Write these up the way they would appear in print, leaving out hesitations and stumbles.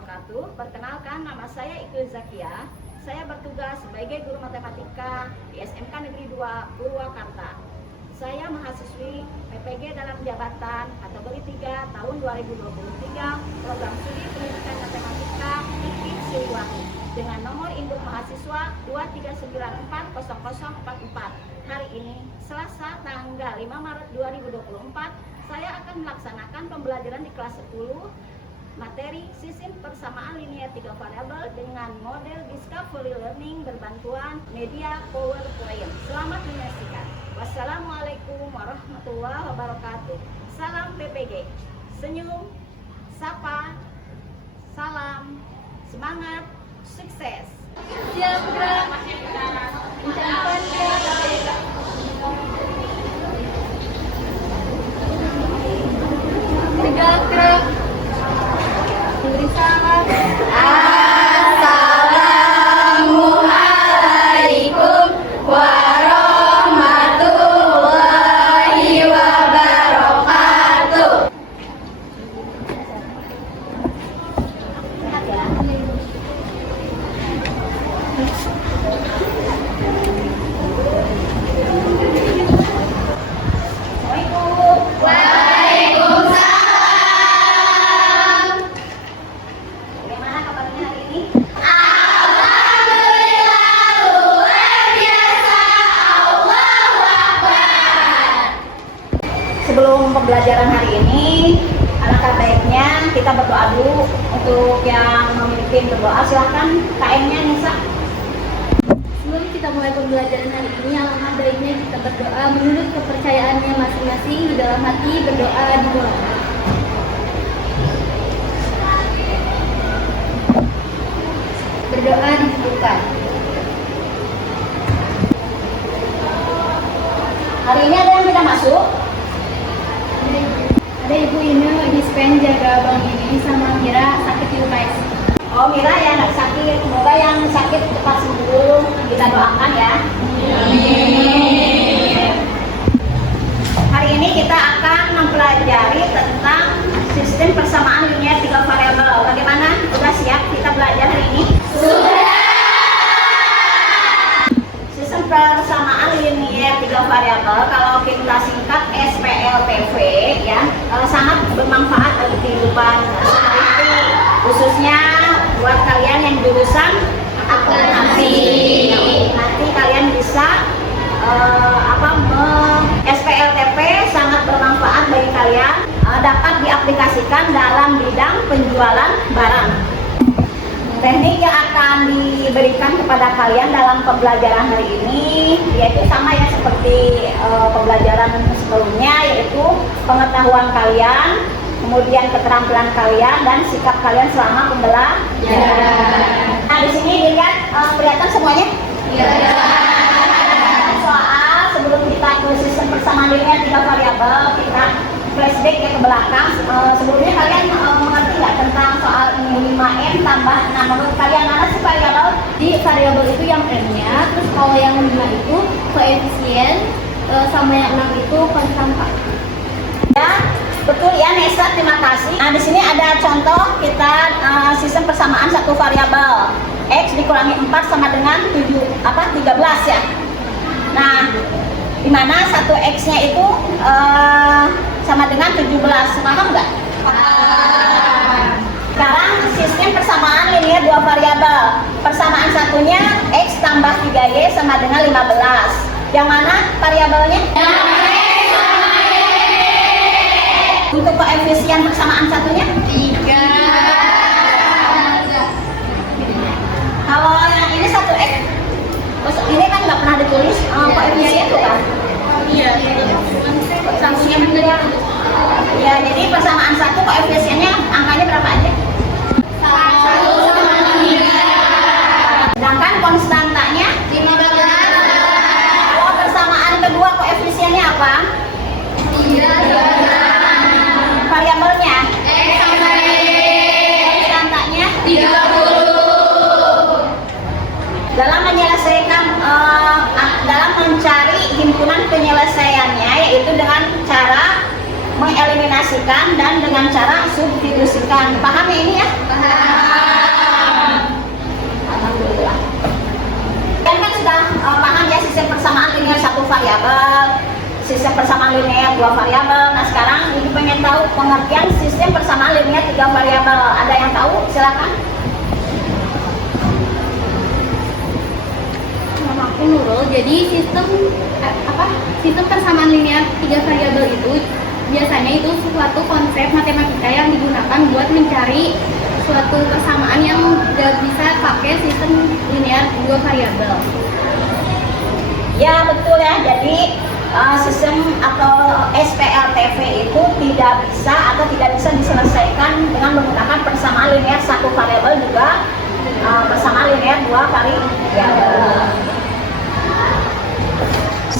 wabarakatuh. Perkenalkan, nama saya Iqul Zakia. Saya bertugas sebagai guru matematika di SMK Negeri 2 Purwakarta. Saya mahasiswi PPG dalam jabatan kategori 3 tahun 2023 program studi pendidikan matematika IPIN Siliwangi dengan nomor induk mahasiswa 239400044. Hari ini, Selasa tanggal 5 Maret 2024, saya akan melaksanakan pembelajaran di kelas 10 materi sistem persamaan linear 3 variabel dengan model discovery learning berbantuan media PowerPoint. Selamat menyaksikan. Wassalamualaikum warahmatullahi wabarakatuh. Salam PPG. Senyum, sapa, salam, semangat, sukses. Siap gerak. Ucapan tegak gerak. Beri salam. Assalamualaikum warahmatullahi wabarakatuh. Sebelum pembelajaran hari ini, alangkah baiknya kita berdoa dulu. Untuk yang memiliki berdoa, silahkan KM-nya Nisa. Sebelum kita mulai pembelajaran hari ini, alangkah baiknya kita berdoa menurut kepercayaannya masing-masing. Di dalam hati berdoa dimulai. Berdoa dicukupkan. Hari ini ada yang tidak masuk? Ada Ibu Ine dispen jaga Bang ini sama Mira sakit di UKS. Oh, Mira ya, anak sakit. Semoga yang sakit cepat sembuh. Kita doakan ya. Hari ini kita akan mempelajari tentang sistem persamaan linear 3 variabel. Bagaimana? Sudah siap kita belajar hari ini? Sudah. Sistem persamaan linear 3 variabel, kalau kita singkat SPLTV ya, sangat bermanfaat bagi kehidupan sehari-hari, khususnya buat kalian yang jurusan akuntansi. Nanti kalian bisa SPLTV sangat bermanfaat bagi kalian, dapat diaplikasikan dalam bidang penjualan barang. Teknik yang akan diberikan kepada kalian dalam pembelajaran hari ini yaitu sama ya seperti pembelajaran sebelumnya, yaitu pengetahuan kalian, kemudian keterampilan kalian dan sikap kalian selama pembelajaran. Nah, di sini dilihat kelihatan semuanya? Iya. Soal sebelum kita ke sistem persamaan linear 3 variabel, kita flashback ya ke belakang. Sebelumnya kalian mengerti nggak tentang soal ini 5M tambah 6? Menurut kalian mana sih variabel? Di variabel itu yang M-nya, terus kalau yang 5 itu koefisien, sama yang 6 itu konstanta. Ya, betul ya Nesa, terima kasih. Nah, di sini ada contoh kita sistem persamaan satu variabel. X dikurangi 4 sama dengan 13 ya. Nah, di mana satu X-nya itu sama dengan 17. Paham nggak? Sekarang sistem persamaan linear 2 variabel. Persamaan satunya X tambah 3Y sama dengan 15. Yang mana variabelnya? Untuk koefisien persamaan satunya? 3. Kalau yang ini 1X. Terus ini kan nggak pernah ditulis koefisien tuh kan? Iya. Sanksinya benar. Ya, jadi persamaan satu koefisiennya angkanya berapa aja? 1 sama 3. Sedangkan konstantanya 15. Kalau persamaan kedua koefisiennya apa? 3. Variabelnya? X sama Y. Konstantanya 30. dalam menyelesaikan dalam mencari himpunan penyelesaiannya, yaitu dengan cara mengeliminasi aplikasikan dan dengan cara substitusikan. Paham ya ini ya? Paham. Alhamdulillah. Kalian kan sudah paham ya sistem persamaan linear satu variabel, sistem persamaan linear dua variabel. Nah sekarang ibu pengen tahu pengertian sistem persamaan linear tiga variabel. Ada yang tahu? Silakan. Nama aku Nurul. Jadi sistem persamaan linear tiga variabel itu biasanya itu suatu konsep matematika yang digunakan buat mencari suatu persamaan yang tidak bisa pakai sistem linear dua variabel. Ya betul ya. Jadi sistem atau SPLTV itu tidak bisa atau tidak bisa diselesaikan dengan menggunakan persamaan linear satu variabel juga persamaan linear dua variabel.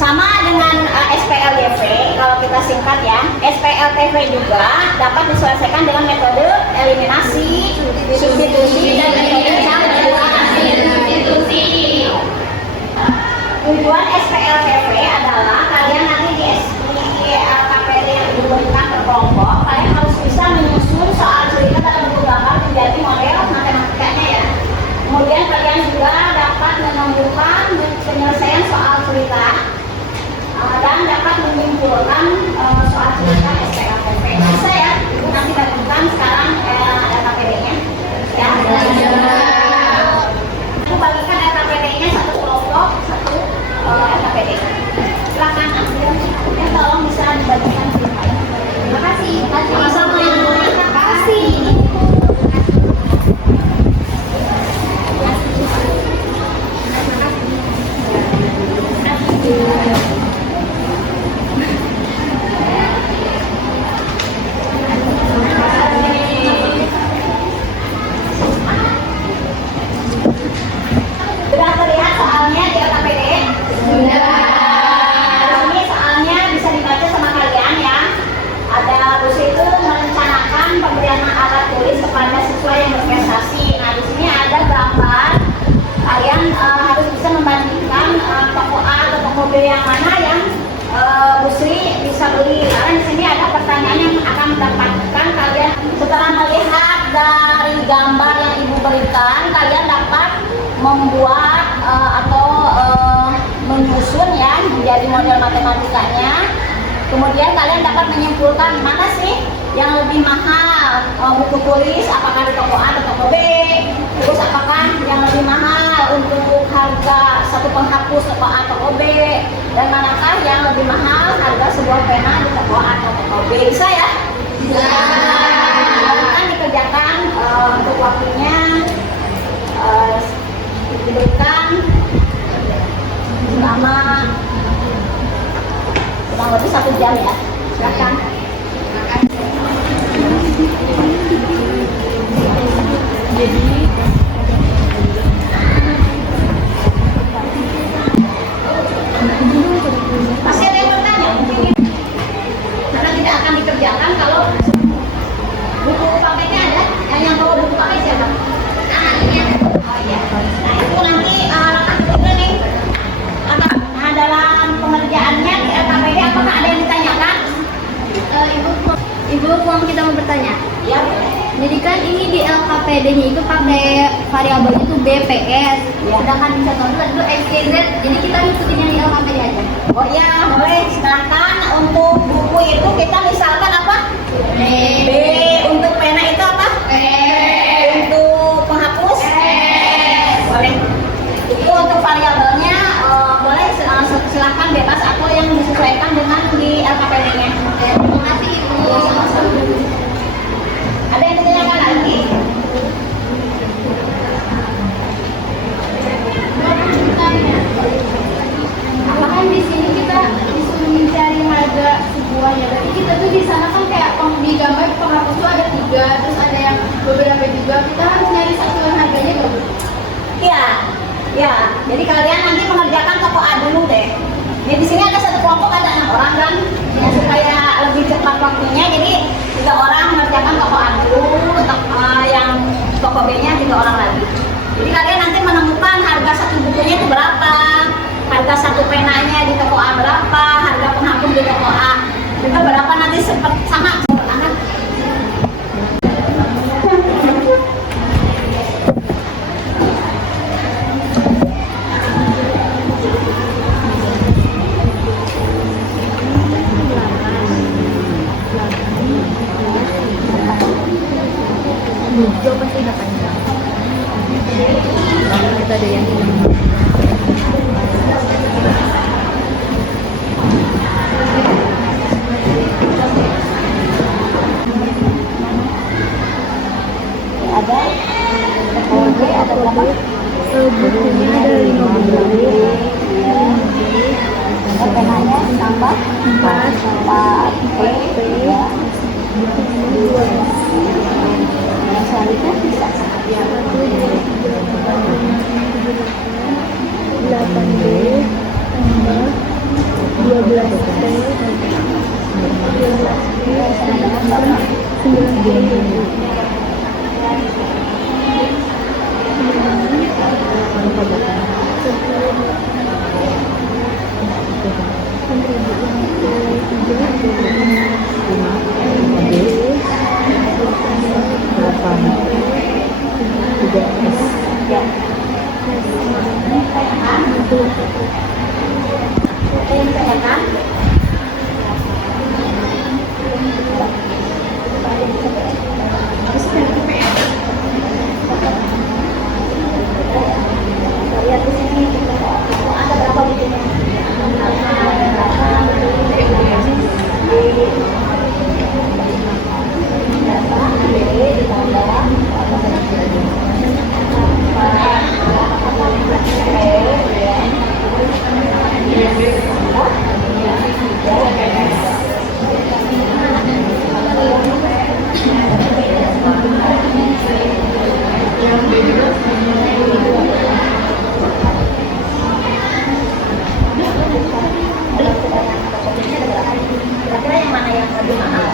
Sama dengan SPLTV, kalau kita singkat ya, SPLTV juga dapat diselesaikan dengan metode eliminasi, substitusi, dan metode substitusi. Tujuan SPLTV adalah kalian nanti di KPD yang diberikan per kelompok, kalian harus bisa menyusun soal cerita dalam bentuk gambar menjadi model matematikanya ya. Kemudian kalian juga dapat menemukan penyelesaian soal cerita dan dapat menyimpulkan soal cerita SPLTV. Bisa ya? Nanti bagikan sekarang LKPD-nya. Ya. Aku bagikan LKPD-nya satu kelompok, satu LKPD. Silakan ambil. Ya, tolong bisa dibagikan. Terima kasih. Sama-sama. Terima kasih. Sudah terlihat soalnya di LKPD? Sudah. Ini soalnya bisa dibaca sama kalian ya. Ada bus itu merencanakan pemberian alat tulis kepada siswa yang berprestasi. Nah di sini ada gambar. Kalian harus bisa membandingkan toko A atau toko B yang mana yang Busri bisa beli. Karena di sini ada pertanyaan yang akan mendapatkan kalian setelah melihat dari gambar yang ibu berikan, kalian dapat membuat atau menyusun ya menjadi model matematikanya. Kemudian kalian dapat menyimpulkan mana sih yang lebih mahal, buku tulis apakah di toko A atau toko B, terus apakah yang lebih mahal untuk harga satu penghapus toko A atau toko B, dan manakah yang lebih mahal harga sebuah pena di toko A atau toko B. Bisa ya? Bisa. Silakan dikerjakan untuk waktunya diberikan selama kurang lebih 1 jam ya. Silakan. Masih ada yang bertanya mungkin? Karena tidak akan dikerjakan kalau buku paketnya ada. Yang bawa buku paket siapa? Oh iya. Nah itu nanti rapat juga nih. Nah dalam pengerjaannya di LKPD apakah ada yang ditanyakan? Ibu, kita mau bertanya. Ya boleh. Jadi kan ini di LKPD-nya itu pakai variabelnya itu BPS. Ya. Sedangkan di contoh itu X, Y, Z. Jadi kita ngikutin yang di LKPD aja. Oh iya boleh. Silakan untuk buku itu kita misalkan apa? B. B. Untuk pena itu apa? Untuk penghapus? Boleh. Itu untuk variabelnya boleh silakan bebas atau yang disesuaikan dengan di LKPD-nya. Terima kasih Ibu. Ada yang ditanyakan lagi? Apakah di sini kita disuruh mencari harga sebuahnya? Berarti kita tuh di sana kan kayak di gambar penghapus tuh ada 3, terus ada yang beberapa juga. Kita harus nyari satuan harganya dong. Iya. Ya, jadi kalian nanti mengerjakan toko A dulu deh. Ya, di sini ada satu kelompok ada 6 orang kan, ya, supaya lebih cepat waktunya. Jadi 3 orang mengerjakan toko A dulu, yang toko B-nya 3 orang lagi. Jadi kalian nanti menemukan harga satu bukunya itu berapa, harga satu penanya di toko A berapa, harga penghapus di toko A juga berapa, nanti sama. Karena hijau pasti udah panjang. Kita ada yang ini. Ada oke, ada berapa? Bukunya ada 15. Penanya tambah 4 P ya. Yang selanjutnya bisa 8B tambah 12P 9B. Lihat di sini ada berapa bukunya? Kira-kira yang mana yang lebih mahal?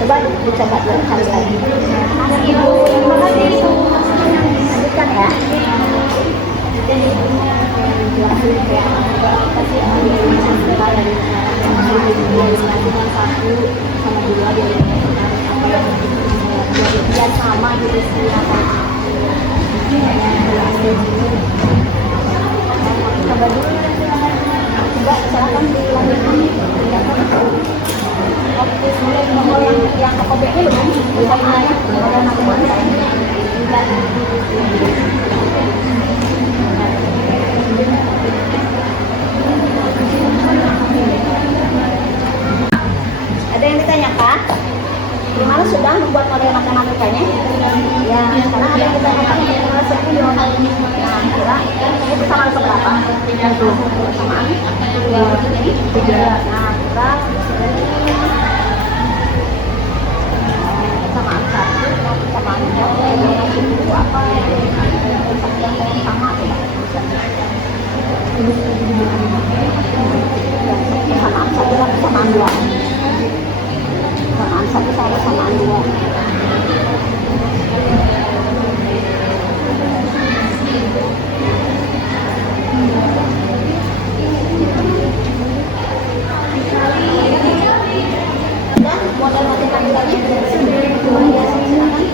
Coba dicoba dua kali lagi. Ibu, terima kasih Ibu. Lanjutkan ya. Sama gitu sih. Coba dulu. Coba silakan dilanjutkan. Oke, mulai nomor yang toko B-nya belum? Mulainya nomor nomor ada yang ditanyakan? Gimana sudah membuat model matematikanya? Ya, sekarang ada yang ditanyakan gimana seperti di lokal ini. Nah, kira ini persamaan keberapa? Persamaan ini 3. Nah, kira persamaan 1, persamaan 2, apa yang sama coba? Persamaan 1 dan persamaan 2. Persamaan 1 sama persamaan 2. Udah model matematikanya ya, silakan.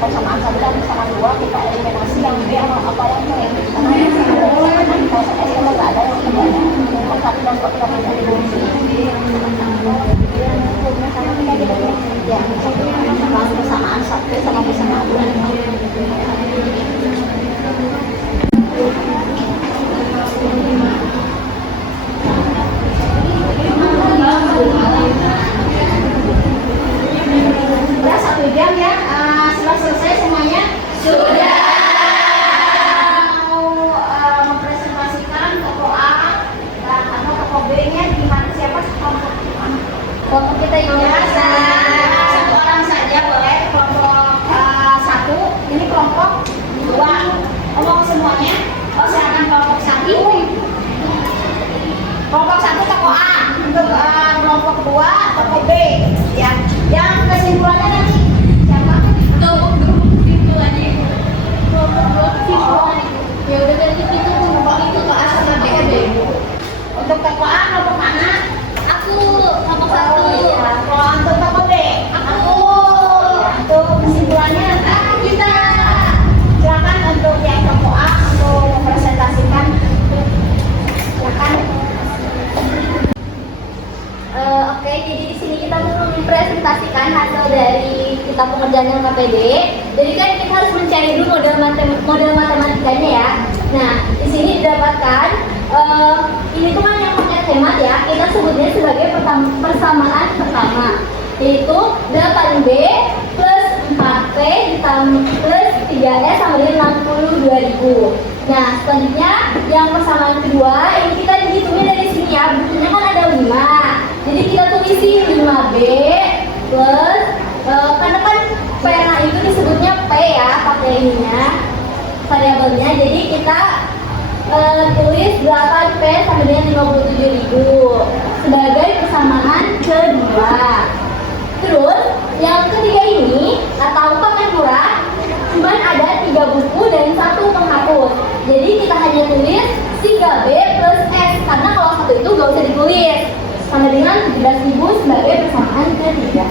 Persamaan 1 dan persamaan 2 kita eliminasi yang B apa yang B. Karena kalau S kan nggak ada yang kebanyakan. Satu dan dua kita bisa eliminasi. Ya, persamaan 1 sama persamaan 2. Udah 1 jam ya, sudah selesai semuanya? Sudah. Mau mempresentasikan toko A dan atau toko B-nya di mana, siapa kelompok kita ini? Satu orang saja boleh, kelompok 1 model matematikanya ya. Nah, di sini didapatkan ini tuh kan yang pakai hemat ya. Kita sebutnya sebagai persamaan pertama, yaitu 8B plus 4P plus 3S sama dengan 62.000. Nah, selanjutnya yang persamaan kedua ini kita dihitungnya dari sini ya. Bukunya kan ada 5. Jadi kita tulisin 5B plus karena kan pena itu disebutnya P ya, pakai ininya variabelnya. Jadi kita tulis 8P sama dengan 57.000 sebagai persamaan kedua. Terus yang ketiga ini atau pakai murah cuma ada 3 buku dan 1 penghapus. Jadi kita hanya tulis 3B plus S karena kalau satu itu gak usah ditulis, sama dengan 17.000 sebagai persamaan ketiga.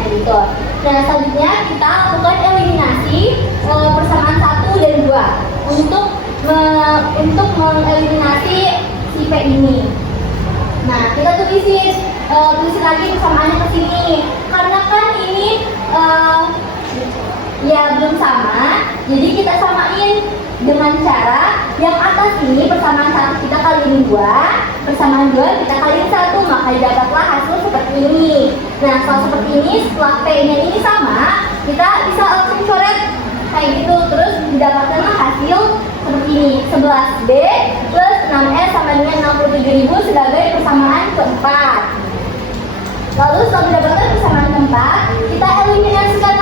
Nah gitu. Nah selanjutnya kita lakukan eliminasi persamaan 1 dan 2 untuk mengeliminasi si P ini. Nah kita tulisin lagi persamaannya ke sini karena kan ini ya belum sama, jadi kita samain dengan cara yang atas ini persamaan 1 kita kaliin 2, persamaan 2 kita kaliin 1, maka didapatlah hasil seperti ini. Nah kalau seperti ini setelah P-nya ini sama, kita bisa langsung coret kayak gitu, terus didapatkanlah hasil seperti ini, 11B plus 6S sama dengan 67.000 sebagai persamaan keempat. Lalu setelah mendapatkan persamaan keempat, kita eliminasikan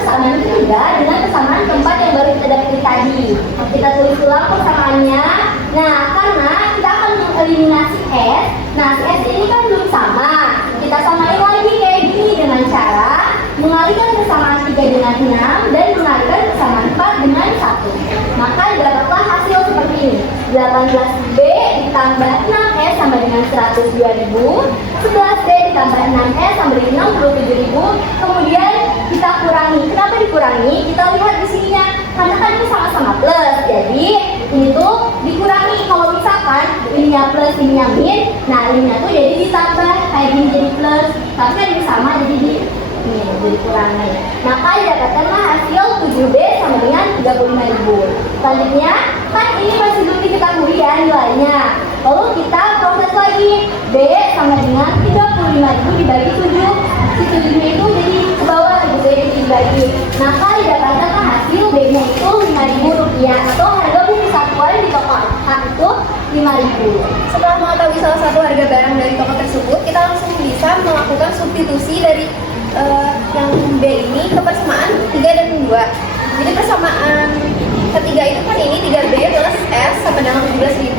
persamaan ketiga dengan persamaan keempat yang baru kita dapat tadi. Kita tulis ulang persamaannya. Nah, karena kita akan mengeliminasi S, nah si S ini kan belum sama. Kita samain lagi kayak gini dengan cara mengalihkan persamaan 3 dengan 6 dan mengalihkan persamaan 4 dengan 1. Maka dapatlah hasil seperti ini. 18B ditambah 6S sama dengan 102.000, 11B ditambah 6S sama dengan 67.000, kemudian kita kurangi. Kenapa dikurangi? Kita lihat di sininya, karena kan ini sama-sama plus, jadi ini tuh dikurangi. Kalau misalkan ininya plus, ininya min, nah ininya tuh jadi ditambah, kayak gini jadi plus, tapi kan ini sama jadi jadi kurangi. Maka didapatkanlah hasil 7B sama dengan 35.000. Selanjutnya, kan ini masih belum diketahui ya nilainya. Lalu kita proses lagi, B sama dengan 35.000 dibagi 7. Si 7-nya itu jadi ke bawah, gitu ya, dibagi. Maka didapatkanlah hasil B-nya itu Rp5.000 atau harga buku satuan di toko A itu Rp5.000. Setelah mengetahui salah satu harga barang dari toko tersebut, kita langsung bisa melakukan substitusi dari yang B ini ke persamaan 3 dan 2. Jadi persamaan ketiga itu kan ini 3B plus S sama dengan 17.000.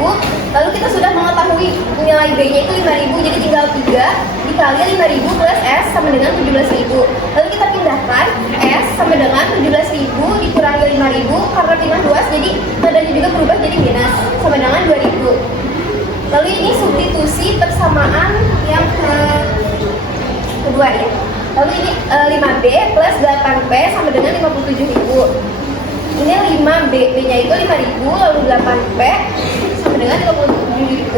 Lalu kita sudah mengetahui nilai B-nya itu 5.000, jadi tinggal 3 dikali 5.000 plus S sama dengan 17.000. Lalu kita pindahkan S sama dengan 17.000 dikurangi 5.000 karena pindah luas, jadi nadanya juga berubah jadi minus sama dengan 2.000. Lalu ini substitusi persamaan yang kedua ya. Lalu ini 5B plus 8P sama dengan 57.000. Ini 5B, B-nya itu 5.000, lalu 8P sama dengan 57.000.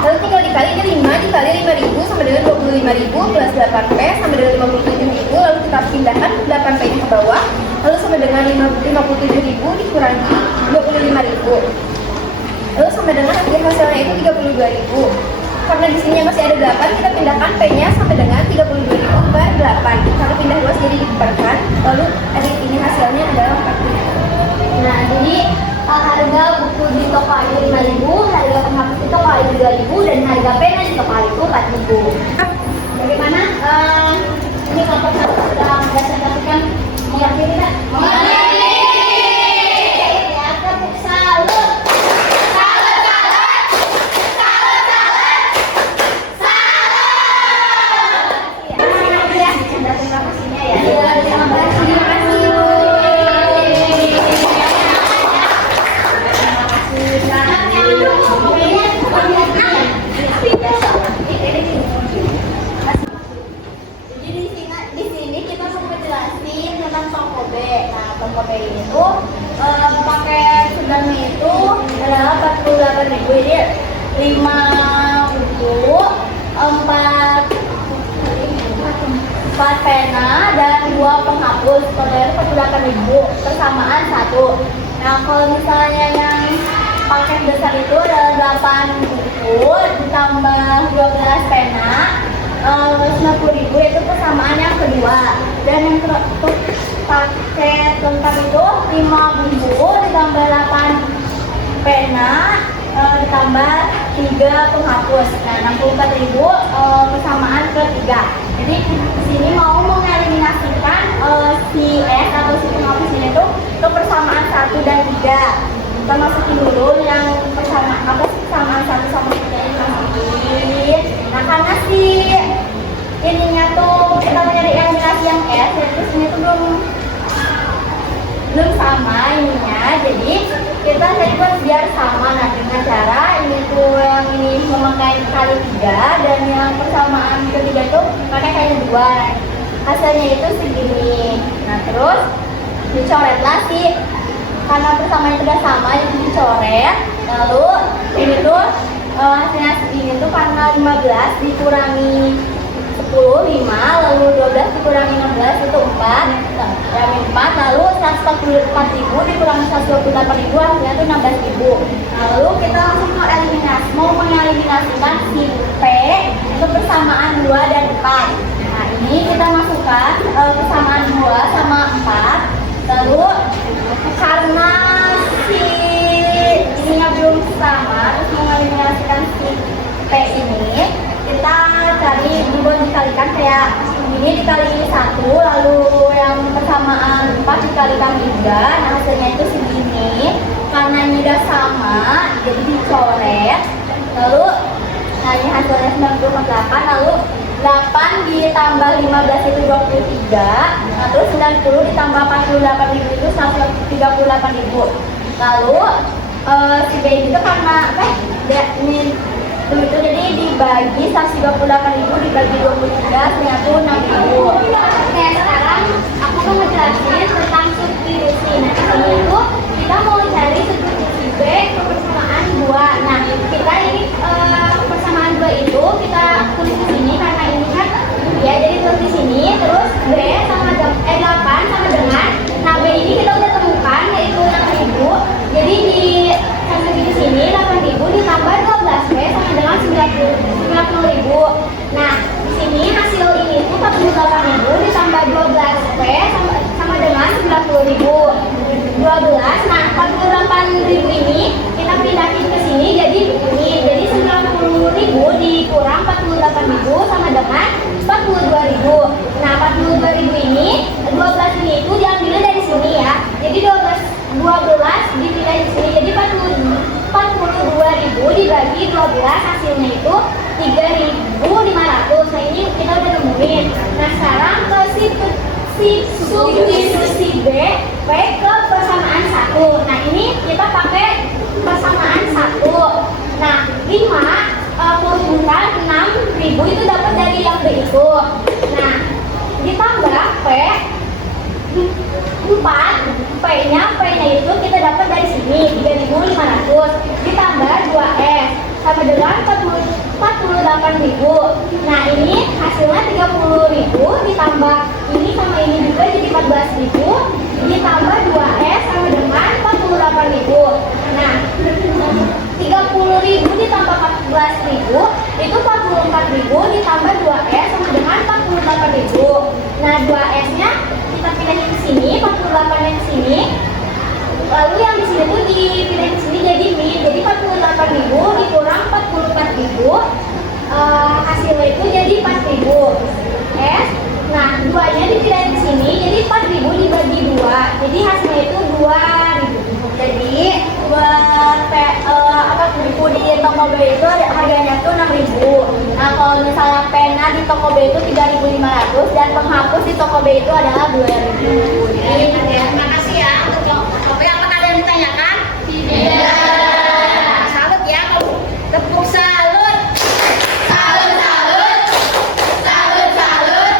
Lalu tinggal dikali, ini 5 dikali 5.000 sama dengan 25.000 plus 8P sama dengan 57.000. Lalu kita pindahkan 8P ini ke bawah, lalu sama dengan 57.000 dikurangi 25.000. Lalu sama dengan hasilnya itu 32.000. Karena di sini masih ada 8, kita pindahkan P-nya sampai dengan 32.000 per 8. Karena pindah luas jadi dikeluarkan. Lalu ini hasilnya adalah 40. Nah, jadi harga buku di toko itu 5.000, harga penghapus di toko itu 2.000, dan harga pena di toko itu 4.000. Bagaimana? Ini kelompok satu sudah presentasikan mengerti tidak? Ya, tepuk salut. Pakai sedangnya itu adalah 48.000, jadi 5 buku 4 4 pena dan 2 penghapus. Totalnya 48.000 persamaan 1. Nah, kalau misalnya yang paket besar itu adalah 8 buku ditambah 12 pena 90.000 itu persamaan yang kedua. Dan yang untuk paket lengkap itu 5 buku ditambah 8 pena ditambah 3 penghapus. Nah, 64.000 persamaan ketiga. Jadi di sini mau mengeliminasikan si S atau si penghapus ini tuh ke persamaan 1 dan 3. Kita masukin dulu yang persamaan 1 sama 3 ini masukin. Nah, karena si ininya tuh kita mencari eliminasi yang S, jadi sini tuh belum sama ininya, jadi kita buat biar sama. Nah, dengan cara ini tuh yang ini memakai kali 3 dan yang persamaan ketiga tuh pakai kali 2. Hasilnya itu segini. Nah, terus dicoretlah sih, karena persamaan itu udah sama jadi dicoret. Lalu ini tuh hasilnya segini tuh karena 15 dikurangi 10, 5, lalu 12 dikurangi 16 itu 4, dan 4, lalu 144.000 dikurangi 128.000 hasilnya itu 16.000. Lalu kita langsung mau mengeliminasikan si P itu persamaan 2 dan 4. Nah, ini kita masukkan persamaan 2 sama 4. Lalu karena si ininya belum sama, terus mengeliminasikan si P ini, kita cari dibuat dikalikan kayak ini dikali 1, lalu yang persamaan 4 dikalikan 3. Nah, hasilnya itu segini. Karena ini udah sama jadi dicoret. Lalu nah ini hasilnya 98, lalu 8 ditambah 15 itu 23. Nah, terus 90 ditambah 48.000 itu 138.000. Lalu si B itu karena ini itu jadi dibagi 138.000 dibagi 23 ternyata 6.000. Oke, sekarang aku mau ngejelasin tentang substitusi. Nah, di sini itu kita mau cari substitusi B ke persamaan 2. Nah, kita ini persamaan 2 itu kita tulis di sini karena ini kan ya, jadi tulis di sini terus B sama 8 sama dengan. Nah, B ini kita udah temukan yaitu 6.000. Jadi di sini 8.000 ditambah 12B sama dengan 90.000. Nah, di sini hasil ini itu 48.000 ditambah 12B sama dengan 90.000. 12. Nah, 48.000 ini kita pindahin ke sini jadi ini. Jadi 90.000 dikurang 48.000 sama dengan 42.000. Nah, 42.000 ini 12 ini itu diambilnya dari sini ya. Jadi 12 dipindah di sini jadi 42.000 dibagi 12 hasilnya itu 3.500. Nah, ini kita udah nemuin. Nah, sekarang ke substitusi B ke persamaan 1. Nah, ini kita pakai persamaan 1. Nah, 5 kurutan 6.000 itu dapat dari yang B itu. Nah, ditambah P 4, P-nya itu kita dapat dari sini 3.500 ditambah 2S sama dengan 48.000. Nah, ini hasilnya 30.000 ditambah ini sama ini juga jadi 14.000 ditambah 2S sama dengan 48.000. Nah, 30.000 ditambah 14.000 itu 44.000 ditambah 2S sama dengan 48.000. Nah, 2S-nya kita pindahin ke sini, 48-nya ke sini. Lalu yang di sini tuh dipindahin ke sini jadi min. Jadi 48.000 dikurang 44.000. Hasilnya itu jadi 4.000. Nah, 2-nya dipindahin ke sini jadi 4.000 dibagi 2. Jadi hasilnya itu 2.000. Jadi buat buku di toko B itu harganya tuh 6.000. Nah, kalau misalnya pena di toko B itu 3.500 dan penghapus di toko B itu adalah 2.000. Jadi Terima kasih ya untuk kelompok. Apakah ada yang ditanyakan? Tidak. Salut ya. Tepuk salut. Salut, salut. Salut, salut.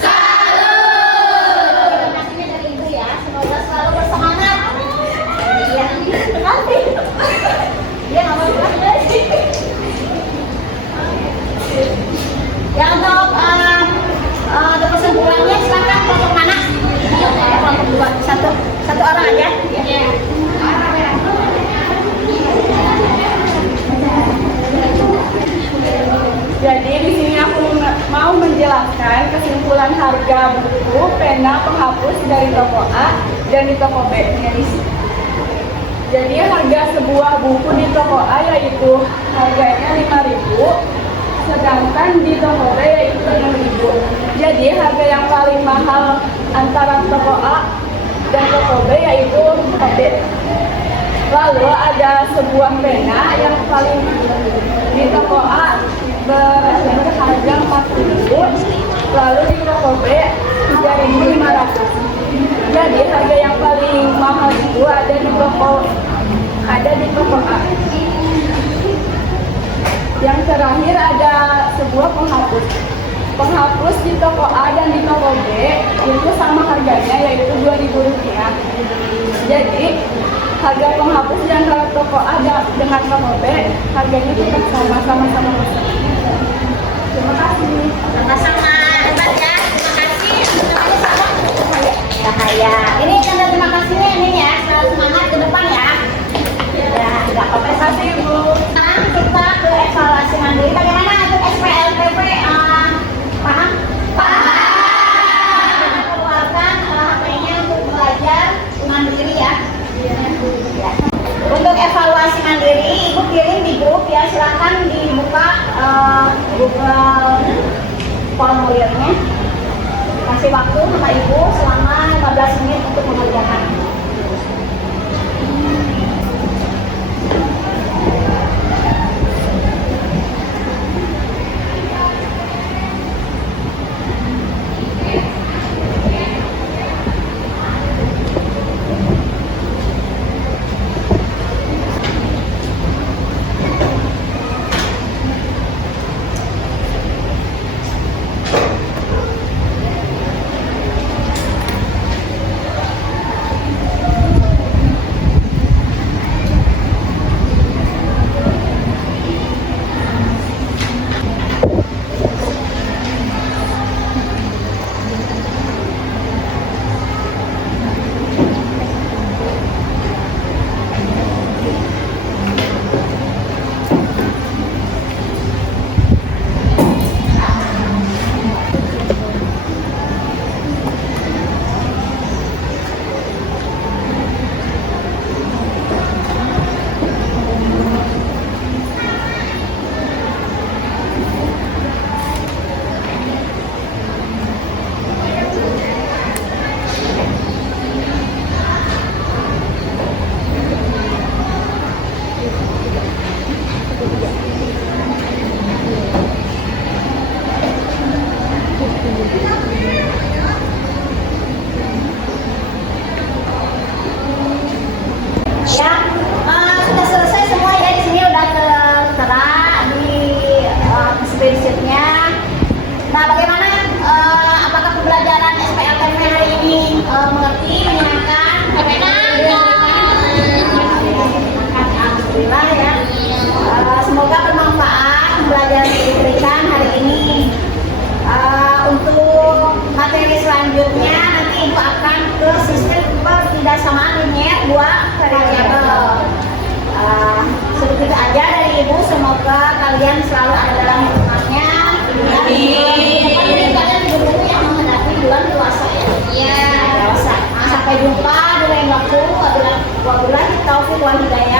Salut. Terima kasihnya dari Ibu ya. Semoga selalu bersemangat. Iya. Nanti. Dia nggak mau pulang sih. Ya, untuk pena penghapus dari toko A dan di toko B. Jadi harga sebuah buku di toko A yaitu harganya 5.000, sedangkan di toko B yaitu 6.000. Jadi harga yang paling mahal antara toko A dan toko B yaitu toko B. Lalu ada sebuah pena yang paling di toko A berharga 4.000, lalu di toko B 3.500. Jadi harga yang paling mahal itu ada di toko A. Yang terakhir ada sebuah penghapus. Penghapus di toko A dan di toko B itu sama harganya yaitu Rp2.000. Jadi harga penghapus di antara toko A dengan toko B harganya tetap sama-sama. Terima kasih. Sama-sama. Hebat ya. Terima kasih. Cahaya. Ini tanda terima kasihnya ini ya. Selalu semangat ke depan ya. Ya, enggak apa-apa. Terima kasih Ibu. Sekarang kita ke evaluasi mandiri. Bagaimana untuk SPLPP? Paham? Kita keluarkan HP-nya untuk belajar mandiri ya. Ya. Untuk evaluasi mandiri, Ibu kirim di grup ya. Silahkan dibuka Google formulirnya. Kasih waktu sama Ibu selama 15 menit untuk mengerjakan. selanjutnya nanti Ibu akan ke sistem pertidaksamaan linier dua variabel. Seperti itu aja dari Ibu, semoga kalian selalu ada dalam hikmahnya. Amin. Kalian juga yang menghadapi bulan puasa ya. Iya. Sampai jumpa di lain waktu. Wabillahi taufiq wal hidayah.